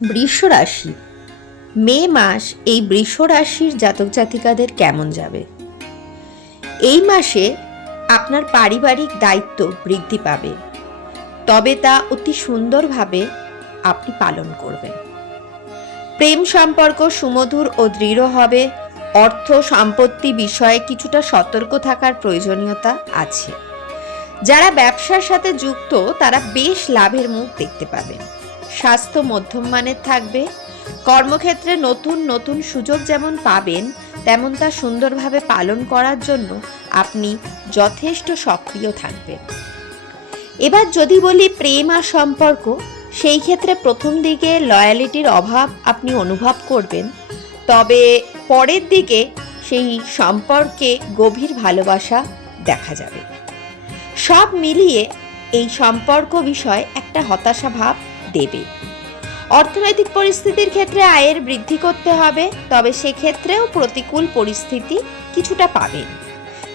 বৃষ রাশি, মে মাস এই বৃষ রাশির জাতক জাতিকাদের কেমন যাবে? এই মাসে আপনার পারিবারিক দায়িত্ব বৃদ্ধি পাবে, তবে তা অতি সুন্দরভাবে আপনি পালন করবেন। প্রেম সম্পর্ক সুমধুর ও দৃঢ় হবে। অর্থ সম্পত্তি বিষয়ে কিছুটা সতর্ক থাকার প্রয়োজনীয়তা আছে। যারা ব্যবসার সাথে যুক্ত তারা বেশ লাভের মুখ দেখতে পাবেন। স্বাস্থ্য মধ্যম মানের থাকবে। কর্মক্ষেত্রে নতুন নতুন সুযোগ যেমন পাবেন, তেমন তা সুন্দরভাবে পালন করার জন্য আপনি যথেষ্ট সক্রিয় থাকবেন। এবার যদি বলি প্রেম আর সম্পর্ক, সেই ক্ষেত্রে প্রথম দিকে লয়ালিটির অভাব আপনি অনুভব করবেন, তবে পরের দিকে সেই সম্পর্কে গভীর ভালোবাসা দেখা যাবে। সব মিলিয়ে এই সম্পর্ক বিষয় একটা হতাশা ভাব দেবে। অর্থনৈতিক পরিস্থিতির ক্ষেত্রে আয়ের বৃদ্ধি করতে হবে, তবে সেক্ষেত্রেও প্রতিকূল পরিস্থিতি কিছুটা পাবেন।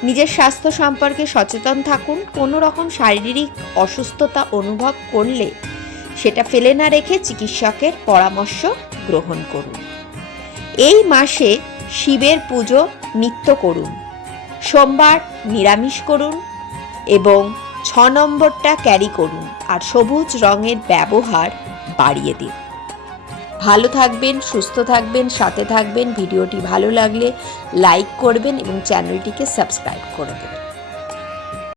নিজের স্বাস্থ্য সম্পর্কে সচেতন থাকুন। কোনো রকম শারীরিক অসুস্থতা অনুভব করলে সেটা ফেলে না রেখে চিকিৎসকের পরামর্শ গ্রহণ করুন। এই মাসে শিবের পুজো নিত্য করুন। সোমবার নিরামিষ করুন এবং 6 নম্বরটা ক্যারি করুন, আর সবুজ রঙের ব্যবহার বাড়িয়ে দিন। ভালো থাকবেন, সুস্থ থাকবেন, সাথে থাকবেন। ভিডিওটি ভালো লাগলে লাইক করবেন এবং চ্যানেলটিকে সাবস্ক্রাইব করে দেবেন।